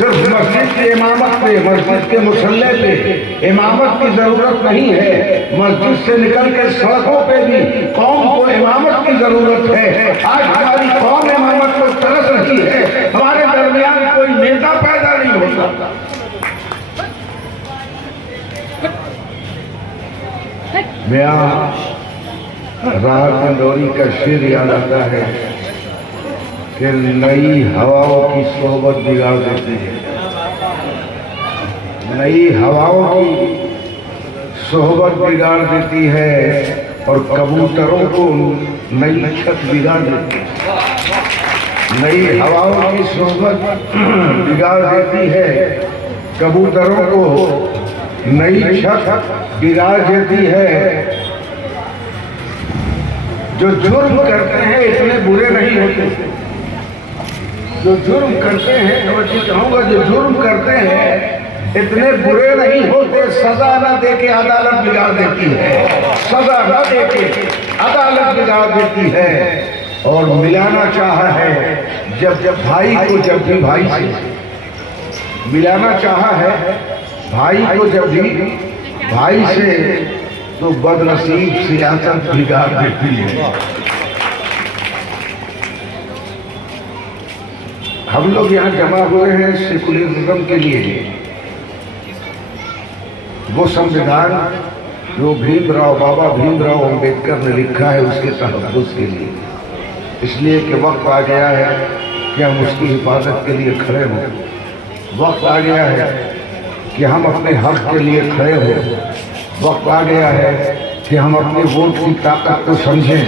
सिर्फ मस्जिद की इमामत पे, मस्जिद के मुसल्ले पे इमामत की जरूरत नहीं है। मस्जिद से निकल के सड़कों पे भी कौम को इमामत की जरूरत है। आज हमारी कौम इमामत को तरस रही है। हमारे दरमियान कोई नेता पैदा नहीं होता। राहत इंदौरी का शेर याद आता है कि नई हवाओं की सोहबत बिगाड़ देती है। नई हवाओं की सोहबत बिगाड़ देती है और कबूतरों को नई छत बिगाड़ देती है। नई हवाओं की सोहबत बिगाड़ देती है, कबूतरों को नई छत बिगाड़ देती है। जो जुर्म करते हैं इतने बुरे नहीं होते। जो जुर्म करते हैं, मैं कहूँगा जो जुर्म करते हैं इतने बुरे नहीं होते। सजा न दे के अदालत बिगाड़ देती है। सजा न दे के अदालत बिगाड़ देती है। और मिलाना चाहा है जब भाई को, जब भी भाई से मिलाना चाहा है भाई को, जब भी भाई से, तो बदनसीब सियासत बिगाड़ देती है। हम लोग यहाँ जमा हुए हैं सेकुलरिज्म के लिए। वो संविधान जो बाबा भीमराव अंबेडकर ने लिखा है उसके तहफ़्फ़ुज़ के लिए, इसलिए कि वक्त आ गया है कि हम उसकी हिफाजत के लिए खड़े हों। वक्त आ गया है कि हम अपने हक के लिए खड़े हों। वक्त आ गया है कि हम अपने वोट की ताकत को समझें।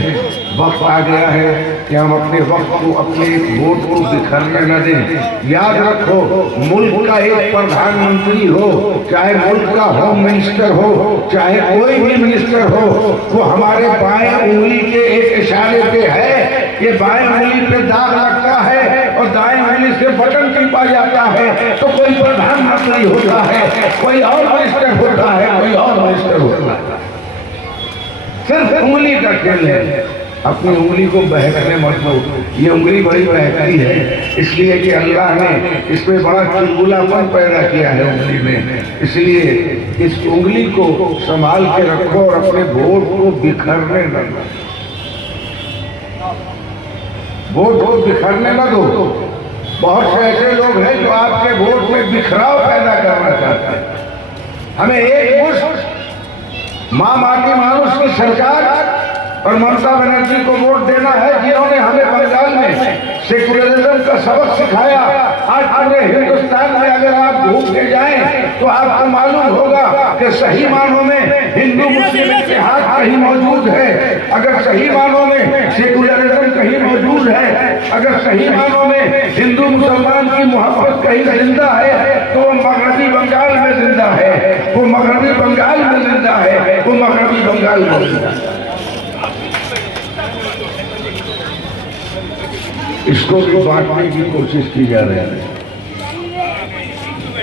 वक्त आ गया है कि हम अपने वक्त को, अपने वोट को बिखरने न दें। याद रखो, मुल्क का एक प्रधानमंत्री हो, चाहे मुल्क का होम मिनिस्टर हो, चाहे कोई भी मिनिस्टर हो, वो हमारे बाएं उंगली के एक इशारे पे है। ये बाएं उंगली पे दाग लगता है और दाएं उंगली से बटन टिपा जाता है तो कोई प्रधानमंत्री होता है, कोई और मिनिस्टर होता है, कोई और मिनिस्टर होता है। सिर्फ उंगली का खेल है। अपनी उंगली को बहकने मत लो। ये उंगली बड़ी बहकती है इसलिए कि अल्लाह ने इसमें बड़ा चुलबुलापन पैदा किया है उंगली में। इसलिए इस उंगली को संभाल के रखो और अपने वोट को बिखरने न दो। वोट को बिखरने न दो। बहुत से ऐसे लोग हैं जो आपके वोट में बिखराव पैदा करना चाहते हैं। हमें एक मुश्त माँ माटी मानुष की सरकार और ममता बनर्जी को वोट देना है, जिन्होंने हमें बंगाल में सेकुलरिज्म का सबक सिखाया। आज पूरे हिंदुस्तान में अगर आप घूम के जाएं तो आपको मालूम होगा कि सही मानों में हिंदू मुस्लिम इत्तेहाद कहीं मौजूद है। अगर सही मानों में सेकुलरिज्म कहीं मौजूद है, अगर सही मानों में हिंदू मुसलमान की मोहब्बत कहीं जिंदा है तो वो मगरबी बंगाल में जिंदा है। वो मगरबी बंगाल में जिंदा है। वो मगरबी बंगाल में जिंदा है। इसको भी बांटने की कोशिश की जा रही है।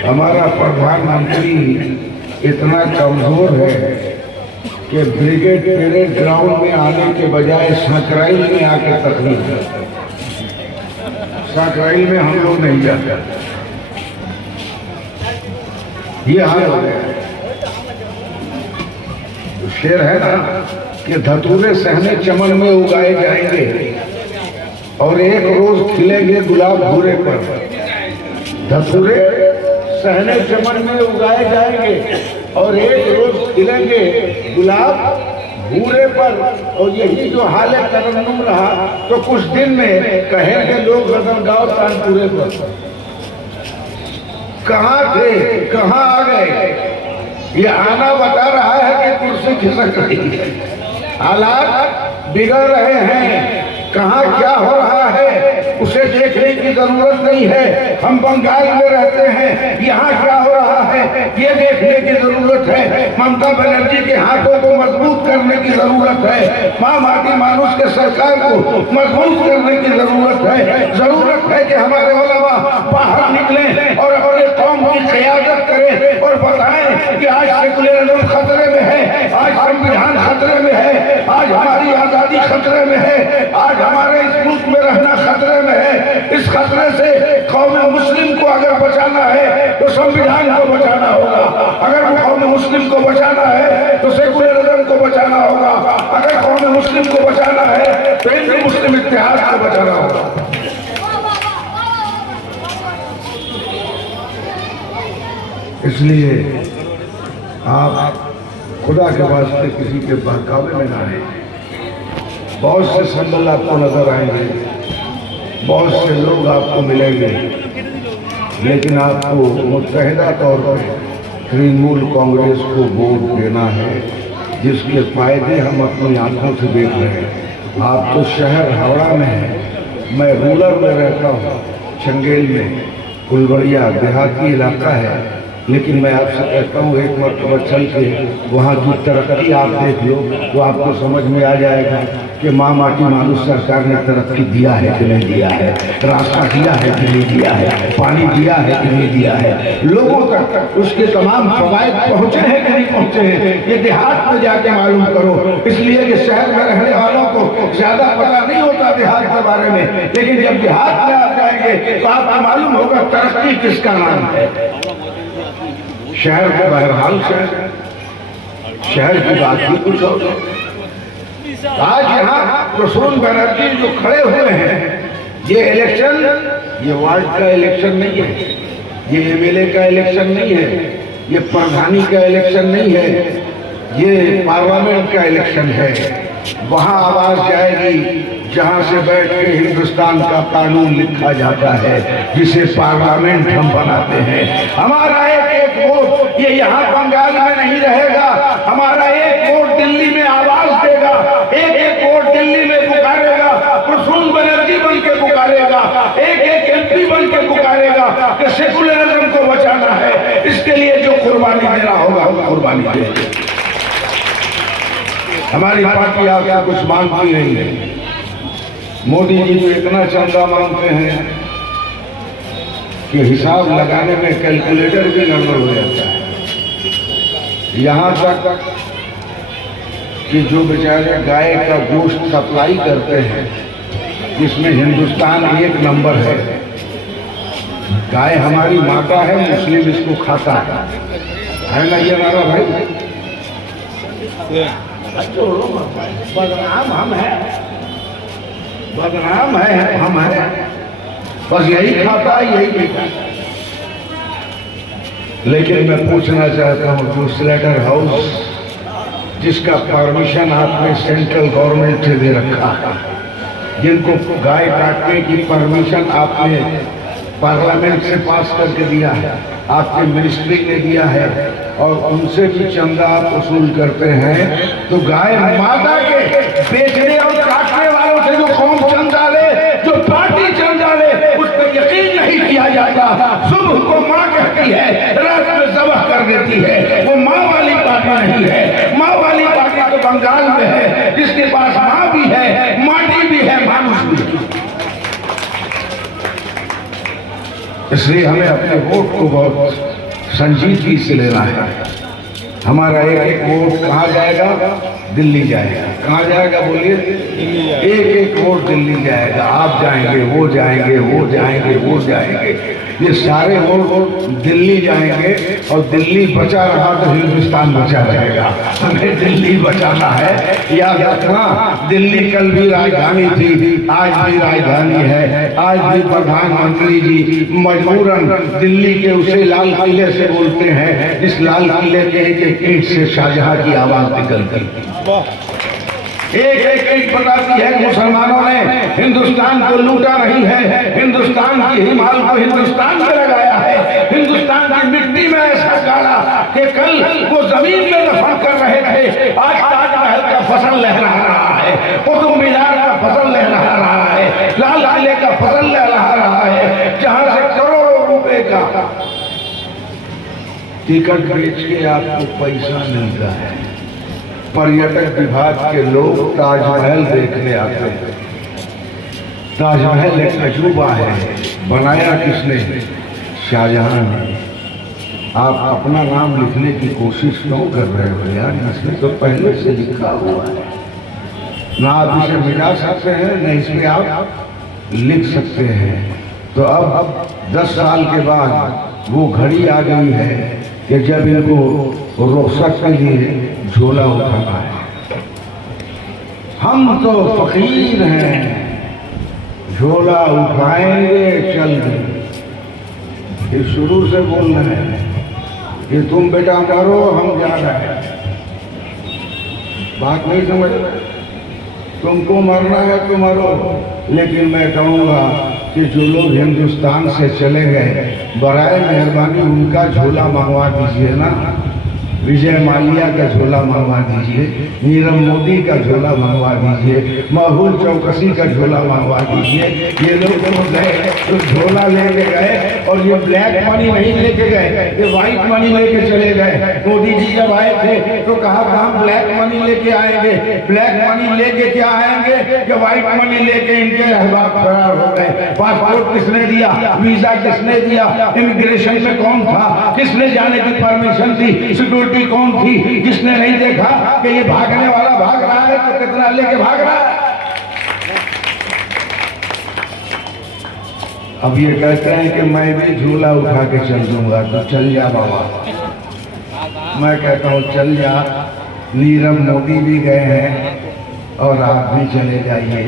हमारा प्रधानमंत्री इतना कमजोर है कि ब्रिगेड परेड ग्राउंड में आने के बजाय सकराइल में आके तकलीफ करता है। सकराइल में हम लोग नहीं जाते। ये हाल हो गया। शेर है ना कि धतूरे सहने चमन में उगाए जाएंगे और एक रोज खिलेंगे गुलाब भूरे पर। धतूरे सहने चमन में उगाए जाएंगे और एक रोज खिलेंगे गुलाब भूरे पर। और यही जो हाल तरन्नुम रहा तो कुछ दिन में कहेंगे लोग गजल गाओ तानपुरे पर। कहाँ थे, कहाँ आ गए? ये आना बता रहा है कि कुर्सी खिसक रही है। हालात बिगड़ रहे हैं। कहाँ क्या हो रहा है उसे देखने की जरूरत नहीं है। हम बंगाल में रहते हैं, यहाँ क्या हो रहा है ये देखने की जरूरत है। ममता बनर्जी के हाथों को मजबूत करने की जरूरत है। माँ माटी मानुष के सरकार को मजबूत करने की जरूरत है। जरूरत है कि हमारे उलमा बाहर निकलें और अपने कौम की क़यादत करें और बताएं कि आज सेकुलरिज्म खतरे में है। आज संविधान खतरे में है, आज हमारी आजादी खतरे में है, आज हमारे इस मुल्क में रहना खतरे में है। इस खतरे से कौम मुस्लिम को अगर बचाना है तो संविधान को बचाना होगा, अगर कौम मुस्लिम को बचाना है तो सेकुलरिज्म को बचाना होगा, अगर कौम मुस्लिम को बचाना है तो हिंदू मुस्लिम इत्तेहाद को बचाना होगा। इसलिए आप खुदा के वास्ते किसी के बहकावे में ना आए। बहुत से सिंबल आपको नजर आएंगे, बहुत से लोग आपको मिलेंगे, लेकिन आपको मुत्तहिदा तौर पर तृणमूल कांग्रेस को वोट देना है, जिसके फायदे हम अपनी आंखों से देख रहे हैं। आप तो शहर हावड़ा में हैं, मैं रूरल में रहता हूँ, चंगेल में, फुलवड़िया देहाती इलाका है, लेकिन मैं आपसे कहता हूँ एक मरतबा चल के वहाँ की तरक्की आप देख लो तो आपको समझ में आ जाएगा कि माँ माटी मानुष सरकार ने तरक्की दिया है कि नहीं दिया है, रास्ता दिया है कि नहीं दिया है, पानी दिया है कि नहीं दिया है, लोगों तक उसके तमाम फवायद पहुँचे हैं कि नहीं पहुँचे हैं, ये देहात में जाके मालूम करो। इसलिए कि शहर में रहने वालों को ज्यादा पता नहीं होता देहात के बारे में, लेकिन जब देहात में आप जाएंगे तो आपको मालूम होगा तरक्की किसका नाम है। शहर के बहरहाल शहर की बात ही कुछ और। आज यहाँ प्रसून बनर्जी जो खड़े हुए हैं, ये इलेक्शन ये वार्ड का इलेक्शन नहीं है, ये एमएलए का इलेक्शन नहीं है, ये प्रधानी का इलेक्शन नहीं है, ये पार्लियामेंट का इलेक्शन है। वहाँ आवाज जाएगी जहाँ से बैठ के हिंदुस्तान का कानून लिखा जाता है, जिसे पार्लियामेंट हम बनाते हैं। हमारा एक वोट ये यहाँ बंगाल में नहीं रहेगा, हमारा एक वोट दिल्ली में आवाज देगा, एक वोट दिल्ली में पुकारेगा, प्रसून बनर्जी बन के पुकारेगा, एक एमपी बन के पुकारेगा कि सेकुलरिज्म को बचाना है। इसके लिए जो कुर्बानी देना होगा हम कुर्बानी देंगे। हमारी पार्टी आपसे कुछ मांगती नहीं है। मोदी जी तो इतना चंदा मांगते हैं कि हिसाब लगाने में कैलकुलेटर भी गड़बड़ हो जाता है। यहाँ तक कि जो बेचारे गाय का गोश्त सप्लाई करते हैं, जिसमें हिंदुस्तान एक नंबर है, गाय हमारी माता है, मुस्लिम इसको खाता है ना ये हमारा भाई। बदनाम हम हैं, बदनाम है हम हैं, बस यही खाता है यही पीता है। लेकिन मैं पूछना चाहता हूँ, जो स्लेटर हाउस जिसका परमिशन आपने सेंट्रल गवर्नमेंट से दे रखा है, जिनको गाय काटने की परमिशन आपने पार्लियामेंट से पास करके दिया है, आपके मिनिस्ट्री ने दिया है, और उनसे भी चंदा आप वसूल करते हैं, तो गाय माता के बेचने और काटने वालों से जो कौम चंदा ले, जो पार्टी चंदा ले, उस पर यकीन नहीं किया जाता। सुबह को माँ कहती है, रात में ज़बह कर देती है। वो माँ वाली पार्टी नहीं है। माँ वाली पार्टी तो बंगाल में है, जिसके पास माँ भी है, माटी भी है, मानुष भी है। इसलिए हमें अपने वोट को बहुत संजीदगी से लेना है। हमारा एक वोट कहाँ जाएगा? दिल्ली जाएगा। कहाँ जाएगा बोलिए? एक वोट दिल्ली जाएगा। आप जाएंगे, वो जाएंगे, वो जाएंगे, वो जाएंगे, ये सारे वोट दिल्ली जाएंगे, और दिल्ली बचा रहा तो हिंदुस्तान बचा रहेगा। हमें दिल्ली बचाना है। याद रखना, दिल्ली कल भी राजधानी थी, आज भी राजधानी है। आज भी प्रधानमंत्री जी मजबूरन दिल्ली के उसे लाल किले से बोलते हैं, इस लाल किले के एक ईंट से शाहजहां की आवाज निकलती है। एक ईंट बताती है कि मुसलमानों ने हिंदुस्तान को लूटा नहीं है, हिंदुस्तान की हिमाल को हिंदुस्तान में लगाया है, हिंदुस्तान की मिट्टी में ऐसा गाड़ा कि कल वो जमीन में दफन कर रहे थे, आज ताजमहल का फसल लहरा रहा है, कुतुब मीनार का फसल लहरा रहा है, लाल किले का फसल लहरा रहा है, जहां से करोड़ों रुपए का टिकट बेच के आपको पैसा मिलता है। पर्यटक विभाग के लोग ताजमहल देखने आते हैं। ताजमहल एक अजूबा है, बनाया किसने? शाहजहां ने। आप अपना नाम लिखने की कोशिश क्यों कर रहे हो यार? इसमें तो पहले से लिखा हुआ है ना, आप इसे मिटा सकते हैं न इस पे आप लिख सकते हैं। तो अब 10 साल के बाद वो घड़ी आ गई है कि जब इनको रुखसत के लिए झोला उठाना है। हम तो फकीर हैं, झोला उठाएंगे चल दें। ये शुरू से बोल रहे हैं कि तुम बेटा करो, हम जा रहे हैं। बात नहीं समझ रहे? तुमको मरना है तो मरो, लेकिन मैं कहूँगा कि जो लोग हिंदुस्तान से चले गए, बराए मेहरबानी उनका झोला मंगवा दीजिए ना। विजय माल्या का झोला मंगवा दीजिए, नीरव मोदी का झोला मंगवा दीजिए, मेहुल चौकसी का झोला मंगवा दीजिए। ये लोग तो गए तो झोला लेके गए, और ये ब्लैक मनी नहीं लेके गए, ये व्हाइट मनी लेके चले गए। मोदी जी जब आए थे तो कहा हम ब्लैक मनी लेके आएंगे। ब्लैक मनी लेके क्या आएंगे कि व्हाइट मनी लेके इनके अहबाब फरार हो गए। पासपोर्ट किसने दिया, वीजा किसने दिया, इमिग्रेशन में कौन था, किसने जाने की परमिशन दी, सिक्योरिटी कौन थी? जिसने नहीं देखा कि ये भागने वाला भाग रहा है तो कितना लेके भाग रहा है। अब ये कहते हैं कि मैं भी झूला उठा के चल दूंगा, तो चल जा बाबा। मैं कहता हूँ चल जा। नीरव मोदी भी गए हैं और आप भी चले जाइए।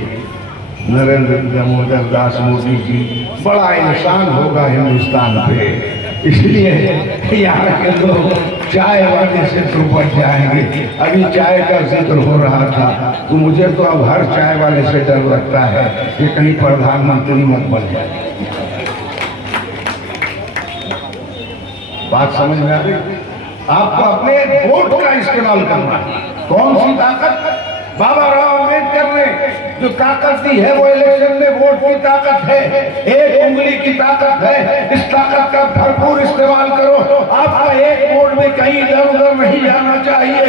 नरेंद्र दामोदर दास मोदी जी बड़ा एहसान होगा हिंदुस्तान पे, इसलिए यहाँ के लोग चाय वाले से तो बच जाएंगे। अभी चाय का जिक्र हो रहा था तो मुझे तो अब हर चाय वाले से डर लगता है कि कहीं प्रधानमंत्री मत बन जाए। बात समझ में आ रही? आपको अपने वोट का इस्तेमाल करना है। कौन सी ताकत बाबा राव अम्बेडकर ने जो ताकत दी है वो इलेक्शन में वोट की ताकत है, एक उंगली की ताकत है। इस ताकत का भरपूर इस्तेमाल करो। आपका एक वोट में कहीं इधर उधर नहीं जाना चाहिए।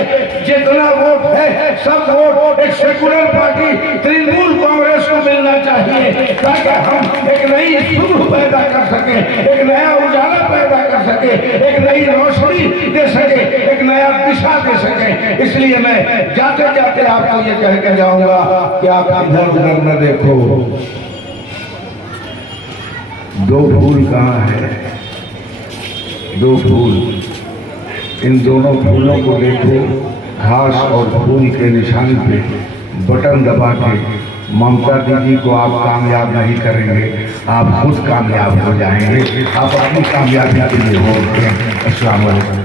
जितना वोट है सब वोट एक सेकुलर पार्टी तृणमूल कांग्रेस को मिलना चाहिए, ताकि हम एक नई शुरू पैदा कर सके, एक नया उजाला पैदा कर सके, एक नई रोशनी दे सके, एक नया दिशा दे सके। इसलिए मैं जाते जाते आपको ये कह के जाऊंगा कि आप इधर उधर न देखो। दो फूल कहाँ है? दो फूल, इन दोनों फूलों को देखो। घास और फूल के निशान पे बटन दबा के ममता दीदी को आप कामयाब नहीं करेंगे, आप खुद कामयाब हो जाएंगे। आप अपनी कामयाबी के लिए वोट दें। अस्सलाम वालेकुम।